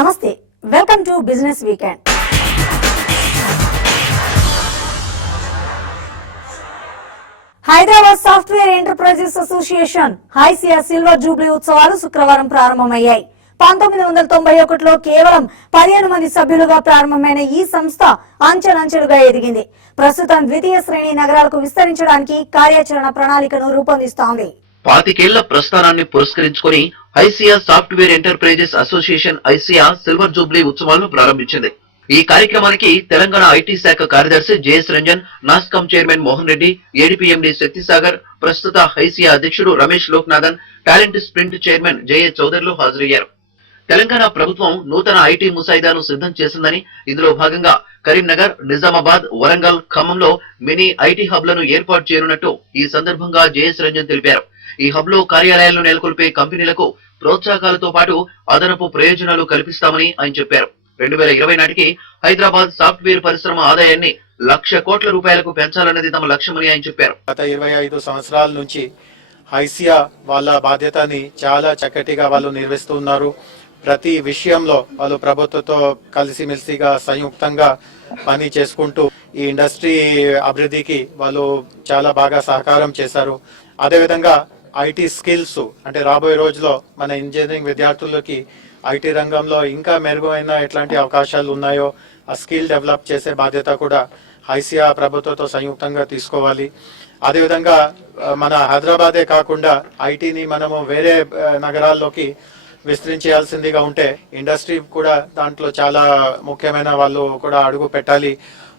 నమస్తే, welcome to business weekend. Hyderabad software enterprises association HYSEA silver Jubilee ఉత్సవాలు శుక్రవారం ప్రారంభమయ్యాయి. 1991లో కేవలం 15 మంది సభ్యులుగా ప్రారంభమైన ఈ సంస్థ అంచెలంచెలుగా ఎదిగింది. ప్రస్తుతం ద్వితీయ శ్రేణి నగరాలకు విస్తరించడానికి కార్యాచరణ ప్రణాళికను రూపొందిస్తోంది. 25 ఏళ్ల ప్రస్థానాన్ని పురస్కరించుకుని HYSEA software enterprises association HYSEA silver jubilee ఉత్సవాలను ప్రారంభించింది. ఈ కార్యక్రమానికి తెలంగాణ ఐటీ శాఖ కార్యదర్శి JS Ranjan, NASSCOM chairman Mohan Reddy, ADP MD Shaktisagar, ప్రస్తుత ఐసియా అధ్యక్షుడు Ramesh Loknathan, talent sprint chairman JA చౌదరిలు హాజరయ్యారు. తెలంగాణ ప్రభుత్వం నూతన ఐటీ ముసాయిదాను సిద్ధం చేసిందని, ఇందులో భాగంగా కరీంనగర్, నిజామాబాద్, వరంగల్, ఖమ్మంలో మినీ ఐటీ హబ్లను ఏర్పాటు చేయనున్నట్టు ఈ సందర్భంగా జేఎస్ రంజన్ తెలిపారు. ఈ హబ్ లో కార్యాలయాలను నెలకొల్పే కంపెనీలకు ప్రోత్సాహకాలతో పాటు అదనపు ప్రయోజనాలు కల్పిస్తామని ఆయన చెప్పారు. 2020 నాటికి హైదరాబాద్ సాఫ్ట్వేర్ పరిశ్రమ ఆదాయాన్ని ₹1,00,000 కోట్లకు పెంచాలన్నది తమ లక్ష్యమని ఆయన చెప్పారు. గత 25 సంవత్సరాల నుంచి ఐసియా వాళ్ళ బాధ్యతని చాలా చక్కటిగా వాళ్ళు నిర్వహిస్తున్నారు. ప్రతి విషయంలో వాళ్ళు ప్రభుత్వంతో కలిసిమెలిసిగా సంయుక్తంగా పని చేసుకుంటూ ఈ ఇండస్ట్రీ అభివృద్ధికి వాళ్ళు చాలా బాగా సహకారం చేశారు. అదేవిధంగా ఐటీ స్కిల్స్ అంటే రాబోయే రోజుల్లో మన ఇంజనీరింగ్ విద్యార్థులకి ఐటీ రంగంలో ఇంకా మెరుగైన ఎట్లాంటి అవకాశాలు ఉన్నాయో ఆ స్కిల్ డెవలప్ చేసే బాధ్యత కూడా ఐసియా ప్రభుత్వంతో సంయుక్తంగా తీసుకోవాలి. అదేవిధంగా మన హైదరాబాదే కాకుండా ఐటీని మనము వేరే నగరాల్లోకి విస్తరించాల్సిందిగా ఉంటే ఇండస్ట్రీ కూడా దాంట్లో చాలా ముఖ్యమైన వాళ్ళు కూడా అడుగు పెట్టాలి.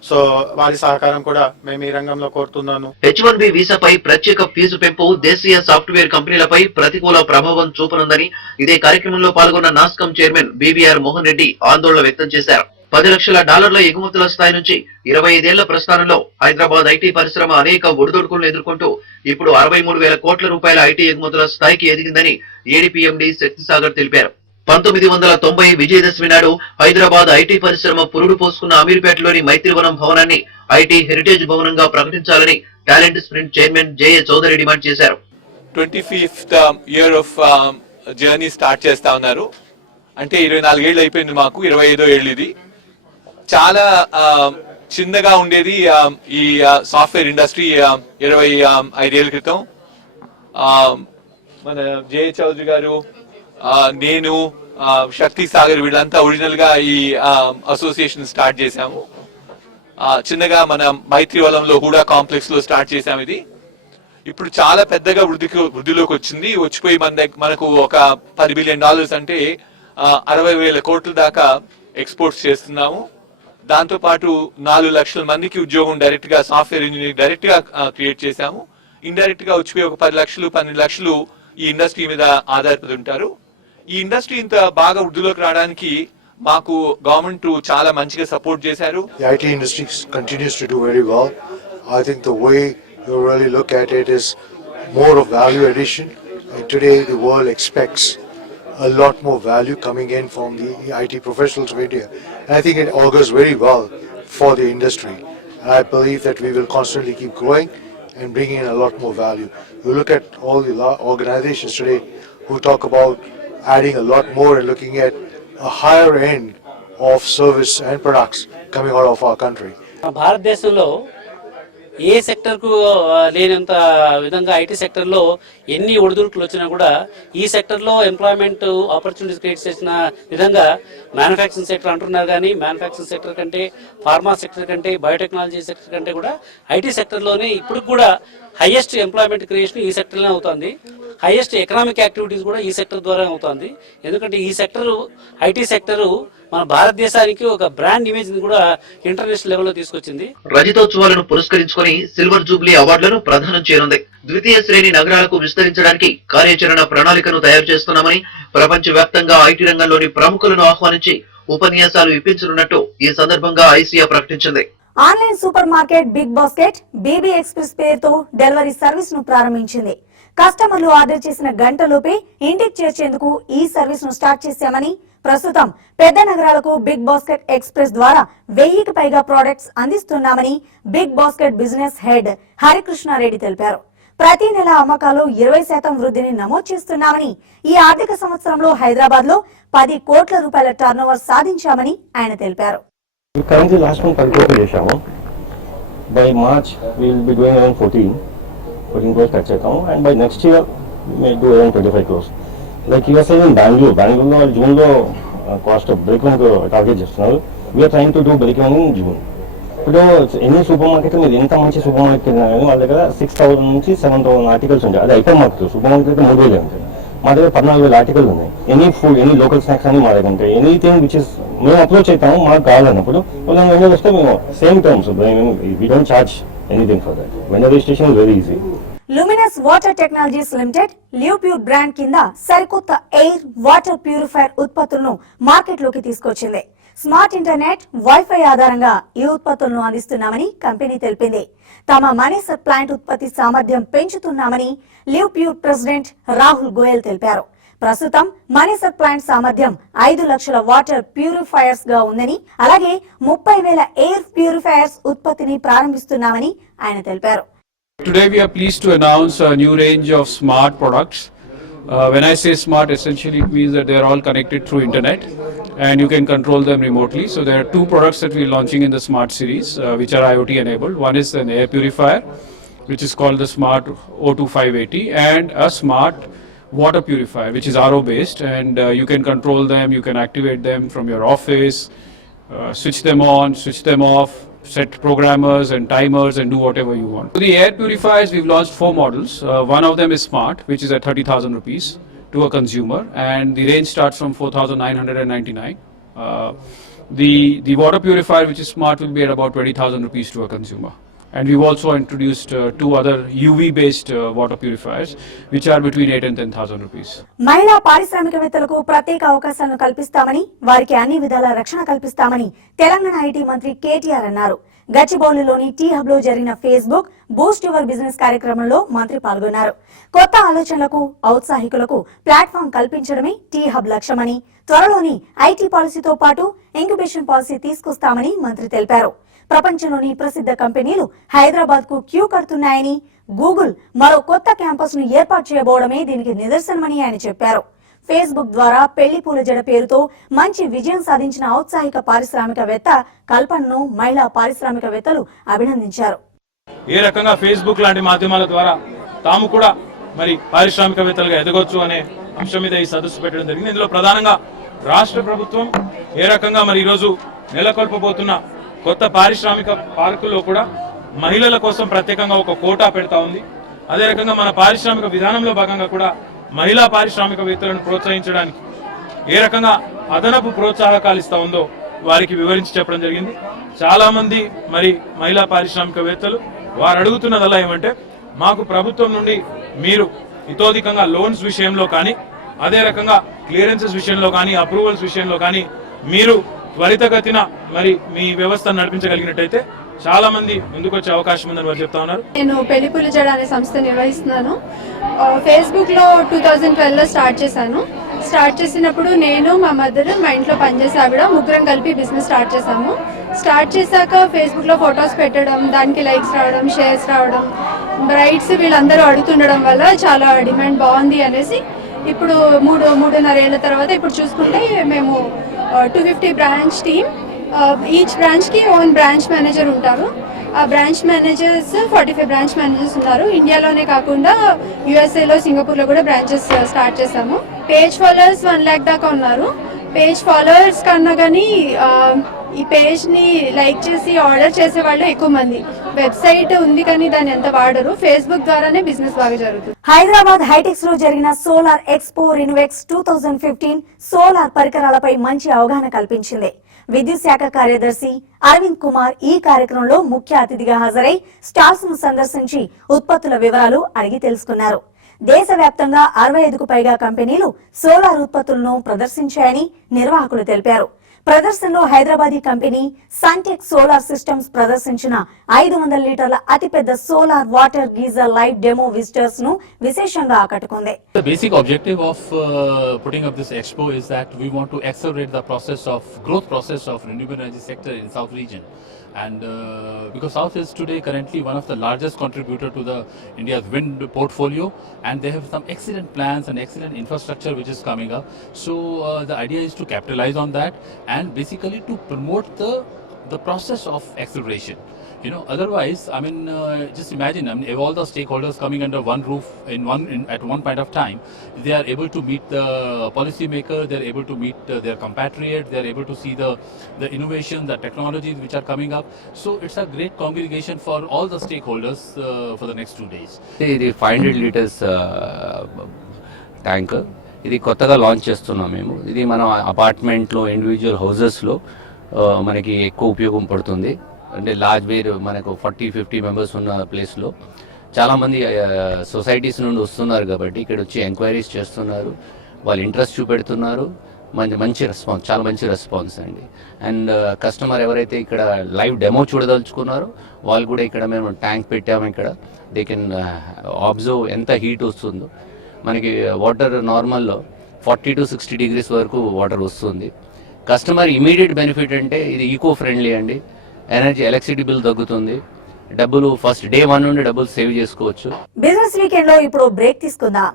సో వారి సహకారం కూడా మేము ఈ రంగంలో కోరుతున్నాను. H1B వీసాపై ప్రత్యేక ఫీజు పెంపు దేశీయ సాఫ్ట్వేర్ కంపెనీలపై ప్రతికూల ప్రభావం చూపనుందని ఇదే కార్యక్రమంలో పాల్గొన్న నాస్కామ్ చైర్మన్ బీవీఆర్ మోహన్ రెడ్డి ఆందోళన వ్యక్తం చేశారు. $10 లక్షల ఎగుమతుల స్థాయి నుంచి 25 ఏళ్ల ప్రస్థానంలో హైదరాబాద్ ఐటీ పరిశ్రమ అనేక ఒడిదొడుకులను ఎదుర్కొంటూ ఇప్పుడు ₹63,000 కోట్ల ఐటీ ఎగుమతుల స్థాయికి ఎదిగిందని ఏడీపీఎండీ శక్తిసాగర్ తెలిపారు. 1990 విజయదశమి నాడు హైదరాబాద్ ఐటీ పరిశ్రమ పురుడు పోసుకున్న అమీర్పేటలోని మైత్రివనం భవనాన్ని ఐటీ హెరిటేజ్ భవనంగా ప్రకటించాలని talent sprint chairman JA Chowdary demand చేశారు. 25th year of journey start చేస్తా ఉన్నారు. అంటే 24 ఏళ్ళు అయిపోయింది, మాకు 25వ ఏళ్ళు ఇది. చాలా చిన్నగా ఉండేది ఈ సాఫ్ట్వేర్ ఇండస్ట్రీ 25 ఏళ్ల క్రితం. మన జేఏ చౌదరి గారు, నేను, శక్తి సాగర్ వీళ్ళంతా ఒరిజినల్ గా ఈ అసోసియేషన్ స్టార్ట్ చేశాము. చిన్నగా మన మైత్రివలంలో హూడా కాంప్లెక్స్ లో స్టార్ట్ చేశాము. ఇది ఇప్పుడు చాలా పెద్దగా వృద్ధిలోకి వచ్చింది. వచ్చిపోయి మనకు ఒక $10 బిలియన్ అంటే 60,000 కోట్ల దాకా ఎక్స్పోర్ట్స్ చేస్తున్నాము. దాంతో పాటు 4 లక్షల మందికి ఉద్యోగం డైరెక్ట్ గా సాఫ్ట్వేర్ ఇంజనీరింగ్ డైరెక్ట్ గా క్రియేట్ చేశాము. ఇండైరెక్ట్ గా వచ్చిపోయి ఒక 10 లక్షలు 12 లక్షలు ఈ ఇండస్ట్రీ మీద ఆధారపడి ఉంటారు. ఈ ఇండస్ట్రీ ఇంత బాగా వృద్ధిలోకి రావడానికి మాకు గవర్నమెంట్ చాలా మంచిగా సపోర్ట్ చేశారు. The IT industry continues to do very well. I think the way you really look at it is more of value addition. And today the world expects a lot more value coming in from the IT professionals of India. And I think it augurs very well for the industry. And I believe that we will constantly keep growing and bringing in a lot more value. You look at all the organizations today who talk about adding a lot more and looking at a higher end of service and products coming out of our country. భారతదేశంలో ఏ sector కు లేనంత విధంగా IT sector లో ఎన్ని ఒడిదుడుకులు వచ్చినా కూడా ఈ సెక్టర్ లో ఎంప్లాయ్మెంట్ ఆపర్చునిటీస్ క్రియేట్ చేసిన విధంగా మ్యానుఫ్యాక్చరింగ్ సెక్టర్ అంటున్నారు. కానీ మ్యానుఫ్యాక్చరింగ్ సెక్టర్ కంటే, ఫార్మా సెక్టర్ కంటే, బయోటెక్నాలజీ సెక్టర్ కంటే కూడా ఐటీ సెక్టర్ లోనే ఇప్పుడు కూడా హైయెస్ట్ ఎంప్లాయ్మెంట్ క్రియేషన్ ఈ సెక్టర్ లోనే అవుతుంది. హైయెస్ట్ ఎకనామిక్ యాక్టివిటీస్ కూడా ఈ సెక్టర్ ద్వారా అవుతుంది. ఎందుకంటే ఈ సెక్టర్ ఐటీ సెక్టర్ మన భారతదేశానికి ఒక బ్రాండ్ ఇమేజ్ కూడా ఇంటర్నేషనల్ లెవెల్లో తీసుకొచ్చింది. రజతోత్సవాలను పురస్కరించుకొని సిల్వర్ జూబ్లీ అవార్డులను ప్రదానం చేయనుంది. ద్వితీయ శ్రేణి నగరాలకు విస్తరించడానికి కార్యాచరణ ప్రణాళికను తయారు చేస్తున్నామని, ప్రపంచ వ్యాప్తంగా ఐటీ రంగంలోని ప్రముఖులను ఆహ్వానించి ఉపన్యాసాలు ఇప్పించనున్నట్టు ఈ సందర్భంగా ఐసియా ప్రకటించింది. Online supermarket BigBasket BB express పేరుతో డెలివరీ సర్వీస్ ను ప్రారంభించింది. కస్టమర్లు ఆర్డర్ చేసిన గంటలోపే ఇంటికి చేర్చేందుకు ఈ సర్వీస్ ను స్టార్ట్ చేశామని, ప్రస్తుతం పెద్ద నగరాలకు బిగ్ బాస్కెట్ ఎక్స్ప్రెస్ ద్వారా 1000కి పైగా ప్రొడక్ట్స్ అందిస్తున్నామని BigBasket business head Harikrishna Reddy తెలిపారు. ప్రతి నెల అమ్మకాలు 20% వృద్ధిని నమోదు చేస్తున్నామని, ఈ ఆర్థిక సంవత్సరంలో హైదరాబాద్ లో 10 కోట్ల రూపాయల టర్నోవర్ సాధించామని ఆయన తెలిపారు. Currently last month 10 crores చేశాము. By March we will be doing around 14 crores touch చేస్తాము, and by next year we may do around 25 crores. Like you were saying in Bangalore June లో కాస్ట్ బ్రేక్ ఈవెన్ టార్గెట్ చేస్తున్నారు. We are trying to do break even in June. ఇప్పుడు ఎన్ని super market మీరు ఎంత మంచి super market వెళ్ళినా కానీ వాళ్ళ దగ్గర 6,000 నుంచి 7,000 ఆర్టికల్స్ ఉంటాయి. అది ఐటమ్ మార్కెట్. సూపర్ మార్కెట్ అయితే 3,000 ఉంటాయి. మా దగ్గర 14,000 ఆర్టికల్స్ ఉన్నాయి. Any food, any local snacks అని మా దగ్గర ఉంటాయి. ఎనీథింగ్ విచ్ ఇస్ మేము అప్రోచ్ అవుతాము, మాకు కావాలన్నప్పుడు వాళ్ళని వెండర్ వస్తే మేము same terms we don't charge anything for that. Vendor registration is very easy. Luminous water technologies limited live pure brand కింద సరికొత్త ఎయిర్ వాటర్ ప్యూరిఫైయర్ ఉత్పత్తులను మార్కెట్లోకి తీసుకొచ్చింది. స్మార్ట్ ఇంటర్నెట్, వైఫై ఆధారంగా ఈ ఉత్పత్తులను అందిస్తున్నామని కంపెనీ తెలిపింది. తమ మనీసర్ ప్లాంట్ ఉత్పత్తి సామర్థ్యం పెంచుతున్నామని Livpure president Rahul Goyal తెలిపారు. ప్రస్తుతం మనీసర్ ప్లాంట్ సామర్థ్యం 5 లక్షల వాటర్ ప్యూరిఫైయర్స్ గా ఉందని, అలాగే 30,000 ఎయిర్ ప్యూరిఫైయర్స్ ఉత్పత్తిని ప్రారంభిస్తున్నామని ఆయన తెలిపారు. Today we are pleased to announce a new range of smart products. When I say smart, essentially it means that they are all connected through internet and you can control them remotely. So there are 2 products that we are launching in the smart series which are IoT enabled. One is an air purifier which is called the Smart O2580, and a smart water purifier which is RO based, and you can control them, you can activate them from your office, switch them on, switch them off, set programmers and timers and do whatever you want. For the air purifiers, we've launched 4 models. One of them is Smart, which is at 30,000 rupees to a consumer, and the range starts from 4,999. The water purifier, which is Smart, will be at about 20,000 rupees to a consumer. And we've also introduced 2 other UV-based water purifiers, which are between 8,000 and 10,000 rupees. మహిళా పారిశ్రామికవేత్తలకు ప్రత్యేక అవకాశాలను కల్పిస్తామని, వారికి అన్ని విధాల రక్షణ కల్పిస్తామని తెలంగాణ ఐటీ మంత్రి కేటీఆర్ అన్నారు. గచ్చిబౌలిలోని టీ హబ్ లో జరిగిన ఫేస్బుక్ బూస్ట్ యువర్ బిజినెస్ కార్యక్రమంలో మంత్రి పాల్గొన్నారు. కొత్త ఆలోచనలకు, ఔత్సాహికులకు ప్లాట్ఫామ్ కల్పించడమే టీ హబ్ లక్ష్యమని, త్వరలోని ఐటీ పాలసీతో పాటు ఇంక్యుబేషన్ పాలసీ తీసుకొస్తామని మంత్రి తెలిపారు. ప్రపంచంలోని ప్రసిద్ధ కంపెనీలు హైదరాబాద్ కు క్యూ కడుతున్నాయని, గూగుల్ మరో కొత్త క్యాంపస్ ను ఏర్పాటు చేయబోవడమే దీనికి నిదర్శనమని ఆయన చెప్పారు. ఫేస్బుక్ ద్వారా పెళ్లి పూల జడ పేరుతో మంచి విజయం సాధించిన ఔత్సాహిక పారిశ్రామికవేత్త కల్పనను మహిళా పారిశ్రామికవేత్తలు అభినందించారు. ఏ రకంగా ఫేస్బుక్ లాంటి మాధ్యమాల ద్వారా తాము కూడా మరి పారిశ్రామికవేత్తలుగా ఎదగొచ్చు అనే అంశం మీద ఈ సదస్సు పెట్టడం జరిగింది. ఇందులో ప్రధానంగా రాష్ట్ర ప్రభుత్వం ఏ రకంగా మరి ఈరోజు నెలకొల్పబోతున్న కొత్త పారిశ్రామిక పార్కుల్లో కూడా మహిళల కోసం ప్రత్యేకంగా ఒక కోటా పెడతా ఉంది. అదే రకంగా మన పారిశ్రామిక విధానంలో భాగంగా కూడా మహిళా పారిశ్రామికవేత్తలను ప్రోత్సహించడానికి ఏ రకంగా అదనపు ప్రోత్సాహకాలు ఇస్తా ఉందో వారికి వివరించి చెప్పడం జరిగింది. చాలా మంది మరి మహిళా పారిశ్రామికవేత్తలు వారు అడుగుతున్నదల్లా ఏమంటే, మాకు ప్రభుత్వం నుండి మీరు ఇతోధికంగా లోన్స్ విషయంలో కానీ, అదే రకంగా క్లియరెన్సెస్ విషయంలో కానీ, అప్రూవల్స్ విషయంలో కానీ మీరు త్వరితగతిన మరి మీ వ్యవస్థను నడిపించగలిగినట్టయితే చాలా మంది ముందుకు వచ్చే అవకాశం ఉందని వారు చెప్తా ఉన్నారు. నేను పెళ్లి పూల జడ అనే సంస్థ నిర్వహిస్తున్నాను. ఫేస్బుక్ లో 2012 లో స్టార్ట్ చేశాను. స్టార్ట్ చేసినప్పుడు నేను, మా మదర్, మా ఇంట్లో పనిచేసే ఆవిడ ముగ్గురం కలిపి బిజినెస్ స్టార్ట్ చేశాము. స్టార్ట్ చేశాక ఫేస్బుక్ లో ఫొటోస్ పెట్టడం, దానికి లైక్స్ రావడం, షేర్స్ రావడం, బ్రైడ్స్ వీళ్ళందరూ అడుగుతుండడం వల్ల చాలా డిమాండ్ బాగుంది అనేసి ఇప్పుడు 3.5 ఏళ్ల తర్వాత ఇప్పుడు చూసుకుంటే మేము 250 బ్రాంచ్ టీమ్, ఈచ్ బ్రాంచ్ కి ఓన్ బ్రాంచ్ మేనేజర్ ఉంటారు. ఆ బ్రాంచ్ మేనేజర్స్ 45 బ్రాంచ్ మేనేజర్స్ ఉన్నారు. ఇండియాలోనే కాకుండా యుఎస్ఏలో, సింగపూర్లో కూడా బ్రాంచెస్ స్టార్ట్ చేశాము. పేజ్ ఫాలోవర్స్ 1 lakh దాకా ఉన్నారు. పేజ్ ఫాలోవర్స్ కన్నా కానీ ఈ పేజ్ ని లైక్ చేసి ఆర్డర్ చేసే వాళ్ళు ఎక్కువ మంది. వెబ్సైట్ ఉంది కానీ దాన్ని ఎంత వాడరు. ఫేస్బుక్ ద్వారానే బిజినెస్ బాగా జరుగుతుంది. హైదరాబాద్ హైటెక్స్ లో జరిగిన సోలార్ ఎక్స్పో రినోవెక్స్ 2015 సోలార్ పరికరాలపై మంచి అవగాహన కల్పించింది. విద్యుత్ శాఖ కార్యదర్శి అరవింద్ కుమార్ ఈ కార్యక్రమంలో ముఖ్య అతిథిగా హాజరై స్టాల్స్ ను సందర్శించి ఉత్పత్తుల వివరాలు అడిగి తెలుసుకున్నారు. దేశవ్యాప్తంగా 65కు పైగా కంపెనీలు సోలార్ ఉత్పత్తులను ప్రదర్శించాయని నిర్వాహకులు తెలిపారు. ప్రదర్శనలో Hyderabadi company Suntech solar systems ప్రదర్శించిన 500 లీటర్ల అతిపెద్ద solar water geyser live demo visitors ను విశేషంగా ఆకట్టుకుంది. The basic objective of putting up this expo is that we want to accelerate the growth process of renewable energy sector in South region. And because South is today currently one of the largest contributor to the India's wind portfolio, and they have some excellent plans and excellent infrastructure which is coming up. So the idea is to capitalize on that and basically to promote the process of acceleration. Otherwise, just imagine, if all the stakeholders coming under one roof at one point of time, they are able to meet the policymaker, they are able to meet their compatriots, they are able to see the innovations, the technologies which are coming up. So it's a great congregation for all the stakeholders for the next 2 days. ఇది 500 litres tanker. ఇది కొత్తగా launch చేస్తున్నాం మేము. ఇది మన అపార్ట్మెంట్లో, individual హౌజెస్లో మనకి ఎక్కువ ఉపయోగం పడుతుంది. అంటే లార్జ్ వేర్ మనకు 40-50 మెంబర్స్ ఉన్న ప్లేస్లో చాలామంది సొసైటీస్ నుండి వస్తున్నారు కాబట్టి ఇక్కడ వచ్చి ఎంక్వైరీస్ చేస్తున్నారు, వాళ్ళు ఇంట్రెస్ట్ చూపెడుతున్నారు. మంచి రెస్పాన్స్, చాలా మంచి రెస్పాన్స్ అండి. అండ్ కస్టమర్ ఎవరైతే ఇక్కడ లైవ్ డెమో చూడదలుచుకున్నారో వాళ్ళు కూడా ఇక్కడ మేము ట్యాంక్ పెట్టాము. ఇక్కడ దే కెన్ అబ్జర్వ్ ఎంత హీట్ వస్తుందో. మనకి వాటర్ నార్మల్లో 40 to 60 degrees వరకు వాటర్ వస్తుంది. కస్టమర్ ఇమీడియట్ బెనిఫిట్ అంటే ఇది ఈకో ఫ్రెండ్లీ అండి. ఎలక్ట్రిసిటీ బిల్ తగ్గుతుంది, డబ్బులు ఫస్ట్ డే 1 నుండి డబ్బులు సేవ్ చేసుకోవచ్చు. బిజినెస్ వీకెండ్ లో ఇప్పుడు బ్రేక్ తీసుకుందాం.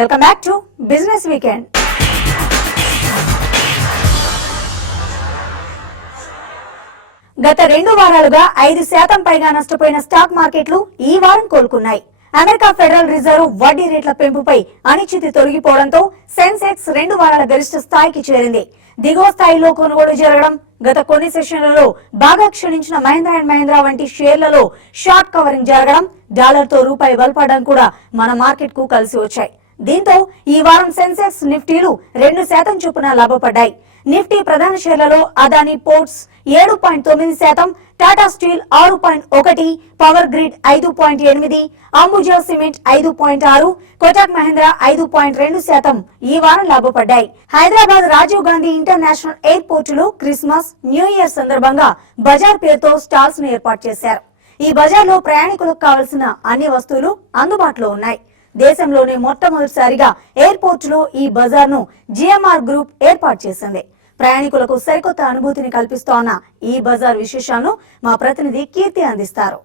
Welcome back to business weekend. గత 2 వారాలుగా 5% పైగా నష్టపోయిన స్టాక్ మార్కెట్లు ఈ వారం కోలుకున్నాయి. అమెరికా ఫెడరల్ రిజర్వ్ వడ్డీ రేట్ల పెంపుపై అనిశ్చితి తొలగిపోవడంతో సెన్సెక్స్ 2 వారాల గరిష్ట స్థాయికి చేరింది. దిగువ స్థాయిలో కొనుగోలు జరగడం, గత కొన్ని సెషన్లలో బాగా క్షీణించిన మహీంద్రా అండ్ మహీంద్రా వంటి షేర్లలో షార్ట్ కవరింగ్ జరగడం, డాలర్తో రూపాయి బలపడడం కూడా మన మార్కెట్ కు కలిసి వచ్చాయి. దీంతో ఈ వారం సెన్సెక్స్, నిఫ్టీలు 2% చొప్పున లాభపడ్డాయి. నిఫ్టీ ప్రధాన షేర్లలో Adani ports 7.9%, Tata steel 6.1%, power grid 5.8%, Ambuja cement 5.6%, Kotak Mahindra 5.2% ఈ వారం లాభపడ్డాయి. హైదరాబాద్ రాజీవ్ గాంధీ ఇంటర్నేషనల్ ఎయిర్పోర్టులో క్రిస్మస్, న్యూ ఇయర్ సందర్భంగా బజార్ పేరుతో స్టాల్స్ ను ఏర్పాటు చేశారు. ఈ బజార్లో ప్రయాణికులకు కావలసిన అన్ని వస్తువులు అందుబాటులో ఉన్నాయి. దేశంలోనే మొట్టమొదటిసారిగా ఎయిర్పోర్టులో ఈ బజార్ను జిఎంఆర్ గ్రూప్ ఏర్పాటు చేసింది. ప్రయాణికులకు సరికొత్త అనుభూతిని కల్పిస్తోన్న ఈ బజార్ విశేషాలను మా ప్రతినిధి కీర్తి అందిస్తారు.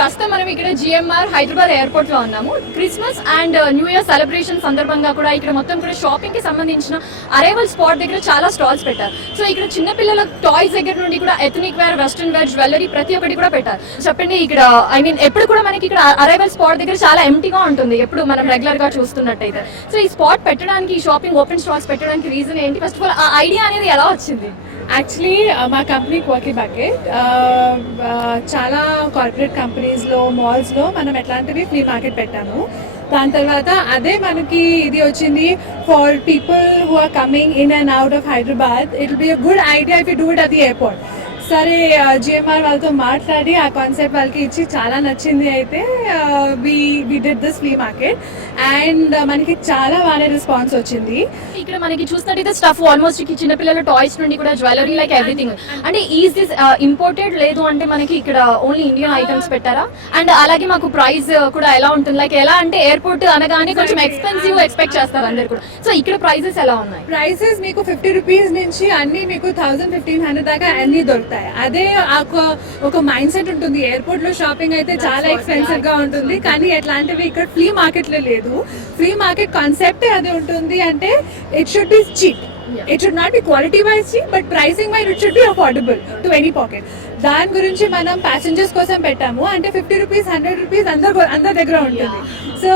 ప్రస్తుతం మనం ఇక్కడ జిఎంఆర్ హైదరాబాద్ ఎయిర్పోర్ట్ లో ఉన్నాము. Christmas and new year celebration సందర్భంగా కూడా ఇక్కడ మొత్తం కూడా షాపింగ్ కి సంబంధించిన అరైవల్ స్పాట్ దగ్గర చాలా స్టాల్స్ పెట్టారు. సో ఇక్కడ చిన్న పిల్లల టాయ్స్ దగ్గర నుండి కూడా ethnic wear, western wear, jewellery ప్రతి ఒక్కటి కూడా పెట్టారు. చెప్పండి, ఇక్కడ ఎప్పుడు కూడా మనకి ఇక్కడ అరైవల్ స్పాట్ దగ్గర చాలా ఎంటీగా ఉంటుంది ఎప్పుడు మనం రెగ్యులర్ గా చూస్తున్నట్టయితే. సో ఈ స్పాట్ పెట్టడానికి, ఈ షాపింగ్ ఓపెన్ స్టాల్స్ పెట్టడానికి రీజన్ ఏంటి? ఫస్ట్ ఆఫ్ ఆల్ ఆ ఐడియా అనేది ఎలా వచ్చింది? యాక్చువల్లీ మా కంపెనీ క్వాకీ బకెట్ చాలా కార్పొరేట్ కంపెనీస్లో, మాల్స్లో మనం ఎట్లాంటివి ఫ్రీ మార్కెట్ పెట్టాము. దాని తర్వాత అదే మనకి ఇది వచ్చింది for people who are coming in and out of Hyderabad. It will be a good idea if you do it at the airport. సరే, జిఎంఆర్ వాళ్ళతో మాట్లాడి ఆ కాన్సెప్ట్ వాళ్ళకి ఇచ్చి చాలా నచ్చింది. అయితే we did this free market and మనకి చాలా బాగా రెస్పాన్స్ వచ్చింది. ఇక్కడ మనకి చూసినట్టయితే స్టఫ్ ఆల్మోస్ట్ చిన్నపిల్లల టాయ్స్ నుండి కూడా జ్యువెలరీ, లైక్ ఎవ్రీథింగ్. అంటే ఈజ్ దిస్ ఇంపోర్టెడ్, లేదు అంటే మనకి ఇక్కడ ఓన్లీ ఇండియన్ ఐటమ్స్ పెట్టారా? అండ్ అలాగే మాకు ప్రైస్ కూడా ఎలా ఉంటుంది? లైక్ ఎలా అంటే ఎయిర్పోర్ట్ అనగానే కొంచెం ఎక్స్పెన్సివ్ ఎక్స్పెక్ట్ చేస్తారు అందరు కూడా. సో ఇక్కడ ప్రైసెస్ ఎలా ఉన్నాయి? ప్రైసెస్ మీకు 50 రూపీస్ నుంచి అన్ని మీకు 1000-1500 దాకా అన్ని దొరుకుతాయి. అదే ఒక మైండ్ సెట్ ఉంటుంది. ఎయిర్పోర్ట్ లో షాపింగ్ అయితే చాలా ఎక్స్పెన్సివ్ గా ఉంటుంది, కానీ ఎట్లాంటివి ఇక్కడ ఫ్రీ మార్కెట్ లో లేదు. ఫ్రీ మార్కెట్ కాన్సెప్ట్ అదే ఉంటుంది. అంటే it should be cheap. It should not be quality wise cheap, but pricing wise it should be affordable to any pocket. దాని గురించి మనం ప్యాసింజర్స్ కోసం పెట్టాము. అంటే 50 రూపీస్, 100 రూపీస్ అందరి దగ్గర ఉంటుంది. So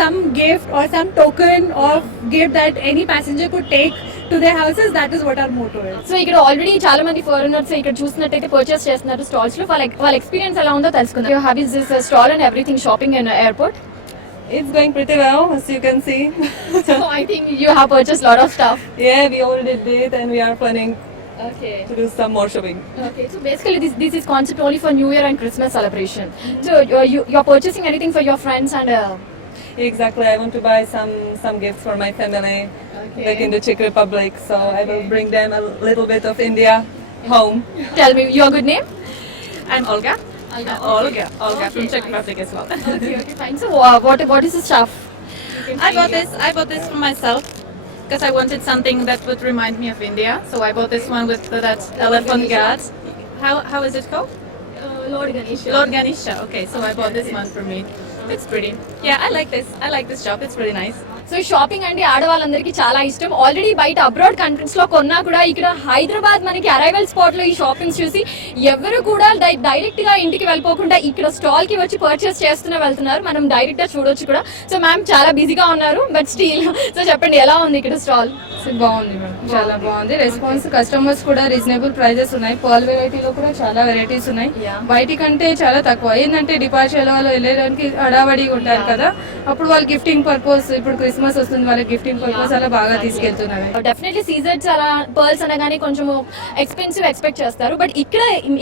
some gift or some token of gift that any passenger could take to their houses. That is what our motto is. So ఇక్కడ ఆల్రెడీ చాలా మంది ఫారినర్స్ ఇక్కడ చూసినట్టయితే పర్చేస్ చేస్తున్నారు స్టాల్స్ లో. వాళ్ళ ఎక్స్పీరియన్స్ ఎలా ఉందో తెలుసుకుందాం. You have this stall and everything shopping in airport. It's going pretty well, as you can see. So I think you have purchased a lot of stuff. Yeah, we already did, and we are planning Okay. to do some more shopping. Okay, so basically this is concept only for New Year and Christmas celebration. So you're purchasing anything for your friends and Exactly, I want to buy some gifts for my family, like in the Czech Republic. So I will bring them a little bit of India home. tell me your good name? I'm Olga. Olga from Czech Republic as well. Okay, fine. So what is the stuff? I bought this for myself because I wanted something that would remind me of India. So I bought this one with that elephant god. How is it called? Lord Ganesha. Lord Ganesha. Okay, so I bought this one for me. It's pretty. Yeah, I like this. I like this shop. It's pretty nice. So shopping అంటే ఆడవాళ్ళందరికీ చాలా ఇష్టం. Already బయట abroad countries లో కొన్నా కూడా ఇక్కడ హైదరాబాద్ మనకి arrival spot లో ఈ షాపింగ్స్ చూసి ఎవరు కూడా డైరెక్ట్ గా ఇంటికి వెళ్ళిపోకుండా ఇక్కడ స్టాల్ కి వచ్చి పర్చేస్ చేస్తూనే వెళ్తున్నారు. మనం డైరెక్ట్ గా చూడొచ్చు కూడా. సో మ్యామ్ చాలా బిజీగా ఉన్నారు బట్ స్టిల్ సో చెప్పండి ఎలా ఉంది ఇక్కడ స్టాల్? బాగుంది మేడం, చాలా బాగుంది రెస్పాన్స్. కస్టమర్స్ కూడా రీజనబుల్ ప్రైజెస్ ఉన్నాయి. పర్ల్ వెరైటీలో కూడా చాలా వెరైటీస్ ఉన్నాయి. బయటి కంటే చాలా తక్కువ. ఏంటంటే డిపార్చర్ వాళ్ళు వెళ్ళడానికి హడావడిగా ఉంటారు కదా, అప్పుడు వాళ్ళు గిఫ్టింగ్ పర్పస్, ఇప్పుడు క్రిస్మస్ వస్తుంది, వాళ్ళకి గిఫ్టింగ్ పర్పస్ అలా బాగా తీసుకెళ్తున్నారు. డెఫినెట్లీ సీజర్స్ అలా పర్ల్స్ అనగానే కొంచెం ఎక్స్పెన్సివ్ ఎక్స్పెక్ట్ చేస్తారు. బట్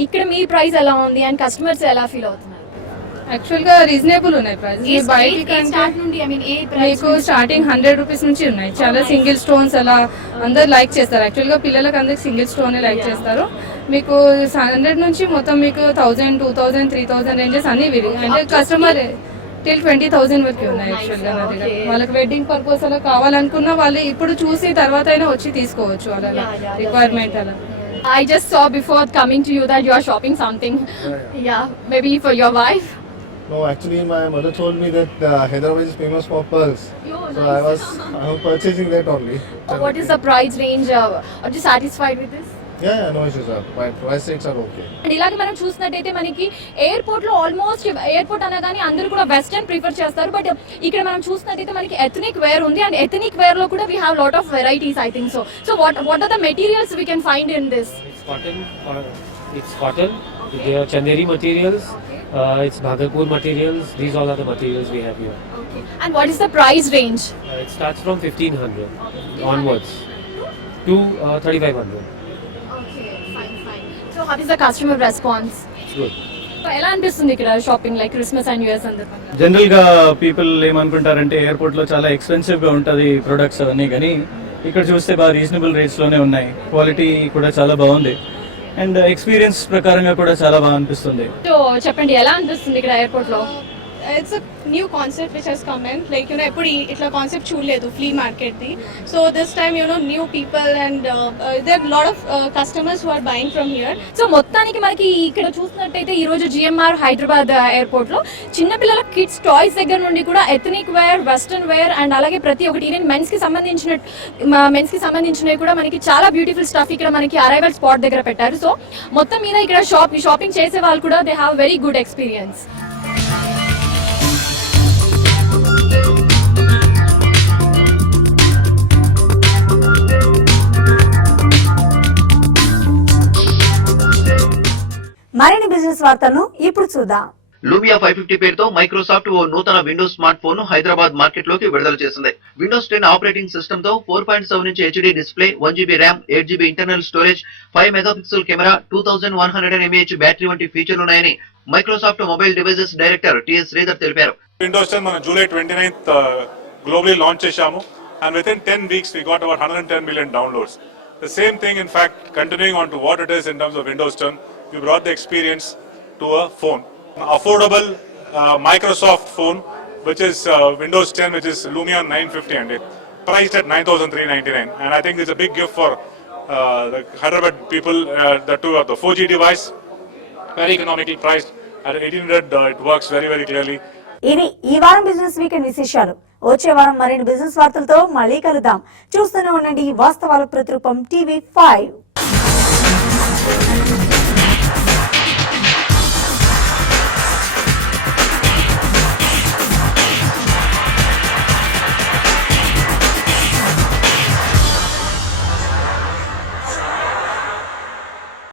ఇక్కడ మీ ప్రైస్ ఎలా ఉంది అండ్ కస్టమర్స్ ఎలా ఫీల్ అవుతున్నారు? యాక్చువల్ గా రీజనబుల్ ఉన్నాయి ప్రైస్. బయటి కంటే మీకు స్టార్టింగ్ 100 రూపీస్ నుంచి ఉన్నాయి. చాలా సింగిల్ స్టోన్స్ అలా అందరు లైక్ చేస్తారు. యాక్చువల్ గా పిల్లలకి అందరికి సింగిల్ స్టోన్ లైక్ చేస్తారు. మీకు 100 నుంచి మొత్తం మీకు 1000, 2000, 3000 రేంజెస్ అన్ని అంటే కస్టమర్ టిల్ 20,000 వరకు ఉన్నాయి యాక్చువల్ గా నా దగ్గర. వాళ్ళకి వెడ్డింగ్ పర్పస్ అలా కావాలనుకున్న వాళ్ళు ఇప్పుడు చూసి తర్వాత అయినా వచ్చి తీసుకోవచ్చు అలా రిక్వైర్మెంట్ అలా. I just saw before coming to you that you are shopping something. Yeah, maybe for your wife. No, actually my mother told me that Hyderabad is famous for pearls. So I was purchasing that only. What is the price range? Are you satisfied with this? Yeah, no issues. My price rates are okay. And ఇలాగే మనం చూసినట్టయితే మనకి airport లో almost airport అనగానే అందరూ కూడా western prefer చేస్తారు. But ఇక్కడ మనం చూసినట్టయితే మనకి ఎథనిక్ వేర్ ఉంది అండ్ ఎథనిక్ వేర్ లో కూడా we have lot of varieties I think so. So what are the materials we can find in this? It's cotton. They are Chanderi materials. It's Bhagalpur materials. These all are the materials we have here. And what is the price range? It starts from 1500 onwards to 3500. So how is the customer response? It's good. ఎలా అనిపిస్తుంది ఇక్కడ shopping like Christmas and new year సందర్భంగా? General గా people ఏమనుకుంటారంటే airport లో చాలా expensive గా ఉంటది ప్రొడక్ట్స్ అవన్నీ, కానీ ఇక్కడ చూస్తే బాగా రీజనబుల్ రేట్స్ లోనే ఉన్నాయి. క్వాలిటీ కూడా చాలా బాగుంది అండ్ ఎక్స్పీరియన్స్ ప్రకారంగా కూడా చాలా బాగా అనిపిస్తుంది. సో చెప్పండి ఎలా అనిపిస్తుంది ఇక్కడ ఎయిర్పోర్ట్ లో? It's a new concept which has come in, like ఎప్పుడు ఇట్లా కాన్సెప్ట్ చూడలేదు ఫ్లీ మార్కెట్ ది. So this time new people and there lot of customers who are buying from here. So మొత్తానికి మనకి ఇక్కడ చూసినట్టయితే ఈ రోజు జిఎంఆర్ హైదరాబాద్ ఎయిర్పోర్ట్ లో చిన్నపిల్లల కిడ్స్ టాయ్స్ దగ్గర నుండి కూడా ethnic wear, western wear and అలాగే ప్రతి ఒక్కటి ఈవెన్ మెన్స్ కి సంబంధించినవి కూడా మనకి చాలా బ్యూటిఫుల్ స్టఫ్ ఇక్కడ మనకి అరైవల్ స్పాట్ దగ్గర పెట్టారు. సో మొత్తం మీద ఇక్కడ షాపింగ్ చేసే వాళ్ళు కూడా they have very good experience. మరిన్ని బిజినెస్ వార్తలను ఇప్పుడు చూద్దాం. లూమియా 550 పేరుతో మైక్రోసాఫ్ట్ ఓ నూతన విండోస్ స్మార్ట్ ఫోన్ ను హైదరాబాద్ మార్కెట్ లోకి విడుదల చేసింది. విండోస్ 10 ఆపరేటింగ్ సిస్టమ్ తో 4.7 inch HD display, 1GB RAM, 8GB internal storage, 5 megapixel camera, 2100 mAh battery వంటి ఫీచర్లు ఉన్నాయని Microsoft mobile devices director TS Sridhar తెలిపారు. విండోస్ 10 మనం జూలై 29th గ్లోబలీ లాంచ్ చేశాము and within 10 weeks we got about 110 million downloads. The same thing, in fact, continuing on to what it is in terms of Windows 10, we brought the experience to a phone. Affordable Microsoft phone, which is Windows 10, which is Lumia 950 and it priced at 9,399. And I think it's a big gift for the Hyderabad people. The 4G device, very economically priced at 1,800. It works very, very clearly. ఇవి ఈ వారం business weekend విశేషాలు. వచ్చే వారం మరిన్ని business వార్తలతో మళ్ళీ కలుద్దాం. చూస్తూనే ఉండండి వాస్తవాల ప్రతిరూపం TV5.